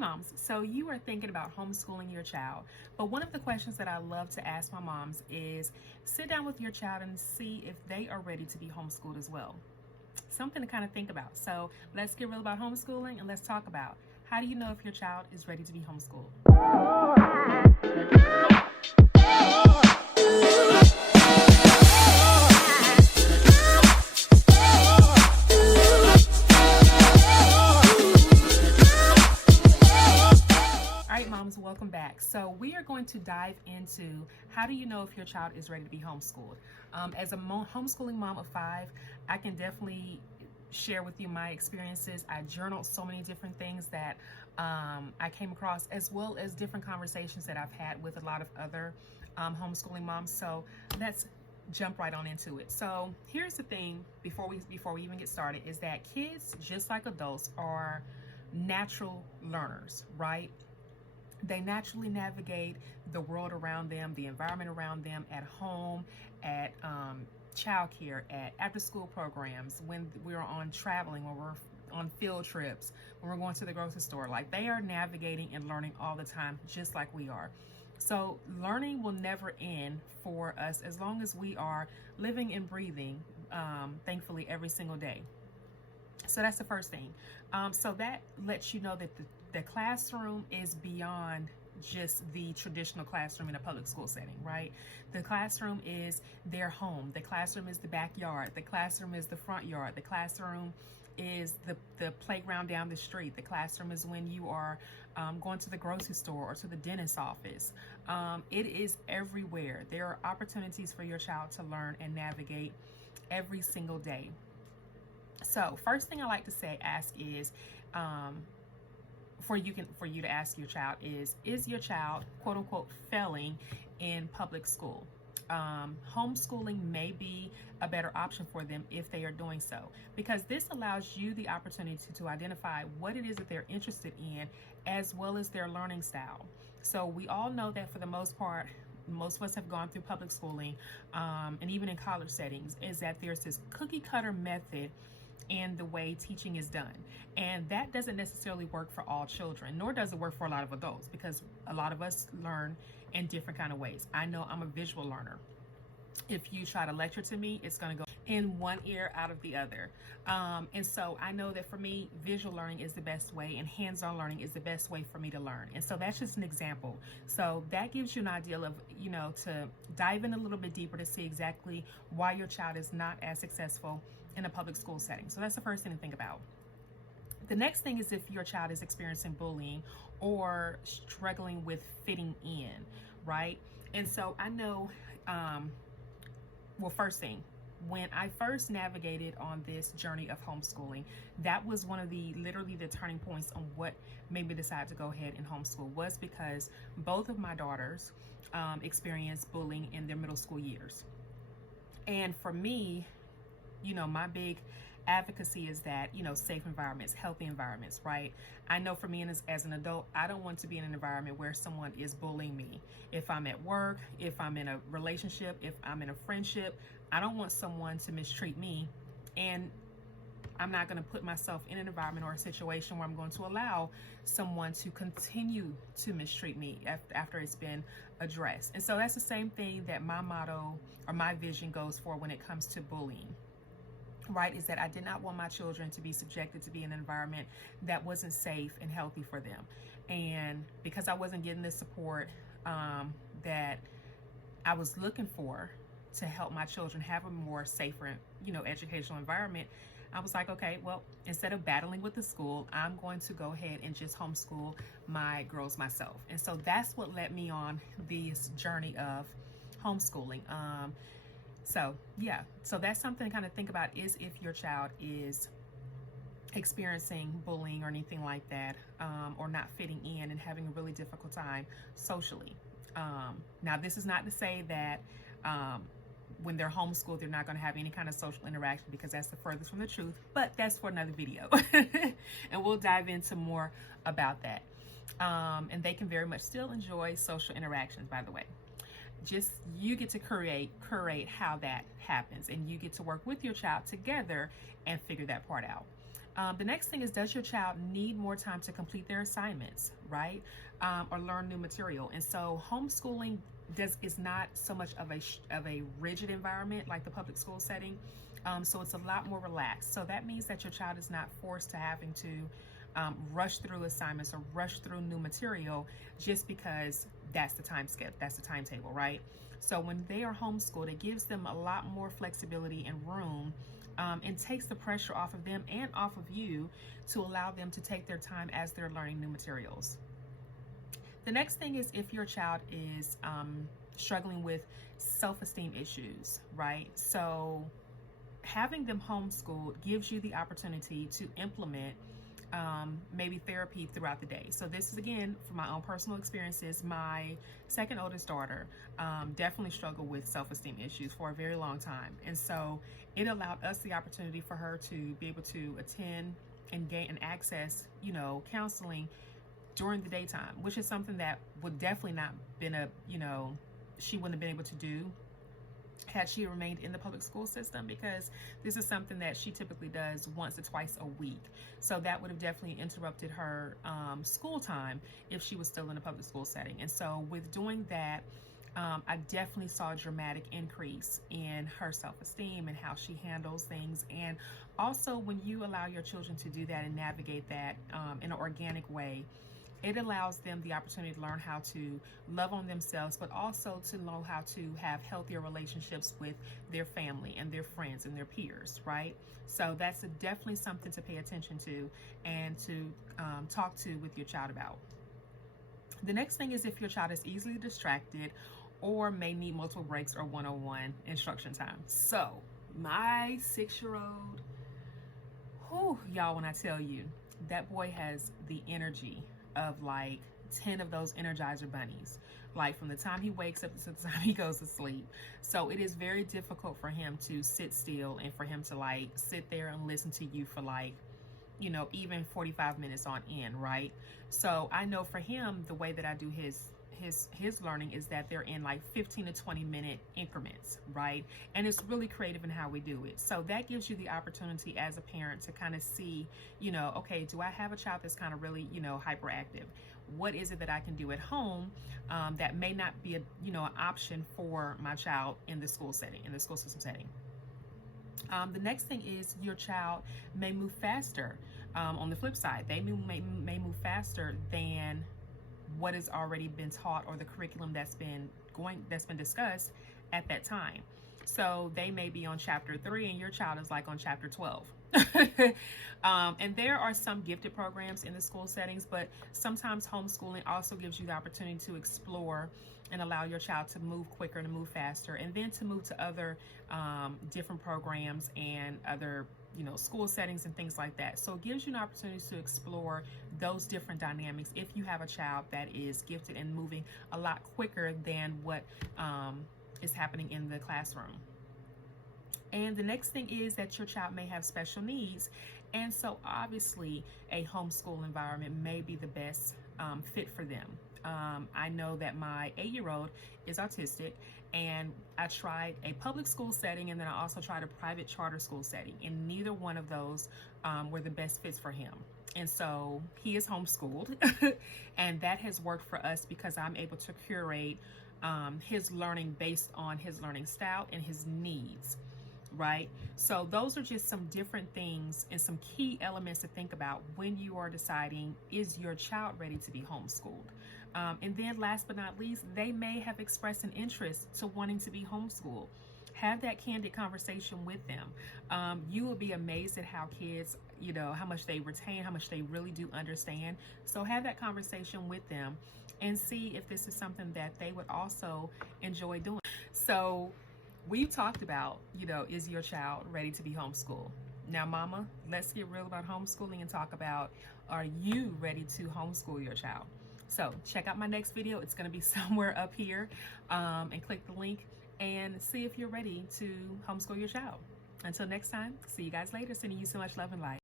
moms, so you are thinking about homeschooling your child, but one of the questions that I love to ask my moms is sit down with your child and see if they are ready to be homeschooled as well. Something to kind of think about. So let's get real about homeschooling and let's talk about how do you know if your child is ready to be homeschooled. Moms, welcome back. So we are going to dive into how do you know if your child is ready to be homeschooled. As a homeschooling mom of 5, I can definitely share with you my experiences. I journaled so many different things that I came across, as well as different conversations that I've had with a lot of other homeschooling moms. So let's jump right on into it. So here's the thing before we even get started, is that kids, just like adults, are natural learners, right? They naturally navigate the world around them, the environment around them, at home, at childcare, at after-school programs, when we're on traveling, when we're on field trips, when we're going to the grocery store. Like, they are navigating and learning all the time, just like we are. So learning will never end for us as long as we are living and breathing, thankfully, every single day. So that's the first thing. So that lets you know that the classroom is beyond just the traditional classroom in a public school setting, right? The classroom is their home. The classroom is the backyard. The classroom is the front yard. The classroom is the playground down the street. The classroom is when you are going to the grocery store or to the dentist's office. It is everywhere. There are opportunities for your child to learn and navigate every single day. So first thing I like to ask is, for you to ask your child is your child, quote unquote, failing in public school? Homeschooling may be a better option for them if they are doing so, because this allows you the opportunity to identify what it is that they're interested in, as well as their learning style. So we all know that for the most part, most of us have gone through public schooling, and even in college settings, is that there's this cookie cutter method in the way teaching is done. And that doesn't necessarily work for all children, nor does it work for a lot of adults, because a lot of us learn in different kind of ways. I know I'm a visual learner. If you try to lecture to me, it's going to go in one ear out of the other. And so I know that for me, visual learning is the best way, and hands-on learning is the best way for me to learn. And so that's just an example. So that gives you an idea of, to dive in a little bit deeper to see exactly why your child is not as successful in a public school setting. So that's the first thing to think about. The next thing is if your child is experiencing bullying or struggling with fitting in, right? And so I know, first thing, when I first navigated on this journey of homeschooling, that was one of literally the turning points on what made me decide to go ahead and homeschool, was because both of my daughters experienced bullying in their middle school years. And for me, my big advocacy is that, safe environments, healthy environments, right? I know for me as an adult, I don't want to be in an environment where someone is bullying me. If I'm at work, if I'm in a relationship, if I'm in a friendship, I don't want someone to mistreat me. And I'm not going to put myself in an environment or a situation where I'm going to allow someone to continue to mistreat me after it's been addressed. And so that's the same thing that my motto or my vision goes for when it comes to bullying, right? Is that I did not want my children to be subjected to be in an environment that wasn't safe and healthy for them. And because I wasn't getting the support that I was looking for to help my children have a more safer, educational environment, I was like, okay, well, instead of battling with the school, I'm going to go ahead and just homeschool my girls myself. And so that's what led me on this journey of homeschooling. So that's something to kind of think about, is if your child is experiencing bullying or anything like that, or not fitting in and having a really difficult time socially. Now, this is not to say that when they're homeschooled, they're not going to have any kind of social interaction, because that's the furthest from the truth, but that's for another video. And we'll dive into more about that. And they can very much still enjoy social interactions, by the way. Just, you get to curate how that happens, and you get to work with your child together and figure that part out. The next thing is, does your child need more time to complete their assignments, right? Or learn new material? And so homeschooling is not so much of a rigid environment like the public school setting. So it's a lot more relaxed. So that means that your child is not forced to having to rush through assignments or rush through new material just because that's the timetable, right? So when they are homeschooled, it gives them a lot more flexibility and room, and takes the pressure off of them and off of you to allow them to take their time as they're learning new materials. The next thing is if your child is struggling with self-esteem issues, right? So having them homeschooled gives you the opportunity to implement maybe therapy throughout the day. So this is, again, from my own personal experiences. My second oldest daughter definitely struggled with self-esteem issues for a very long time. And so it allowed us the opportunity for her to be able to attend and gain and access, counseling during the daytime, which is something that would definitely not been she wouldn't have been able to do had she remained in the public school system, because this is something that she typically does once or twice a week. So that would have definitely interrupted her school time if she was still in a public school setting. And so with doing that, I definitely saw a dramatic increase in her self-esteem and how she handles things. And also, when you allow your children to do that and navigate that in an organic way, it allows them the opportunity to learn how to love on themselves, but also to know how to have healthier relationships with their family and their friends and their peers, right? So that's definitely something to pay attention to and to talk to with your child about. The next thing is if your child is easily distracted or may need multiple breaks or one-on-one instruction time. So my 6-year-old, y'all, when I tell you, that boy has the energy of like 10 of those Energizer bunnies, like from the time he wakes up to the time he goes to sleep. So it is very difficult for him to sit still and for him to like sit there and listen to you for like, even 45 minutes on end, right? So I know for him, the way that I do his learning is that they're in like 15 to 20 minute increments, right? And it's really creative in how we do it. So that gives you the opportunity as a parent to kind of see, okay, do I have a child that's kind of really, hyperactive? What is it that I can do at home that may not be an option for my child in the school setting, in the school system setting? The next thing is your child may move faster. On the flip side, they may move faster than what has already been taught or the curriculum that's been discussed at that time. So they may be on chapter 3 and your child is like on chapter 12. And there are some gifted programs in the school settings, but sometimes homeschooling also gives you the opportunity to explore and allow your child to move quicker, to move faster, and then to move to other different programs and other school settings and things like that. So it gives you an opportunity to explore those different dynamics if you have a child that is gifted and moving a lot quicker than what is happening in the classroom. And the next thing is that your child may have special needs. And so obviously a homeschool environment may be the best fit for them. I know that my 8-year-old is autistic, and I tried a public school setting and then I also tried a private charter school setting, and neither one of those were the best fits for him. And so he is homeschooled and that has worked for us because I'm able to curate his learning based on his learning style and his needs, right? So those are just some different things and some key elements to think about when you are deciding, is your child ready to be homeschooled? And then last but not least, they may have expressed an interest to wanting to be homeschooled. Have that candid conversation with them. You will be amazed at how kids, how much they retain, how much they really do understand. So have that conversation with them and see if this is something that they would also enjoy doing. So we've talked about, is your child ready to be homeschooled? Now, mama, let's get real about homeschooling and talk about, are you ready to homeschool your child? So check out my next video. It's going to be somewhere up here, and click the link and see if you're ready to homeschool your child. Until next time, see you guys later. Sending you so much love and light.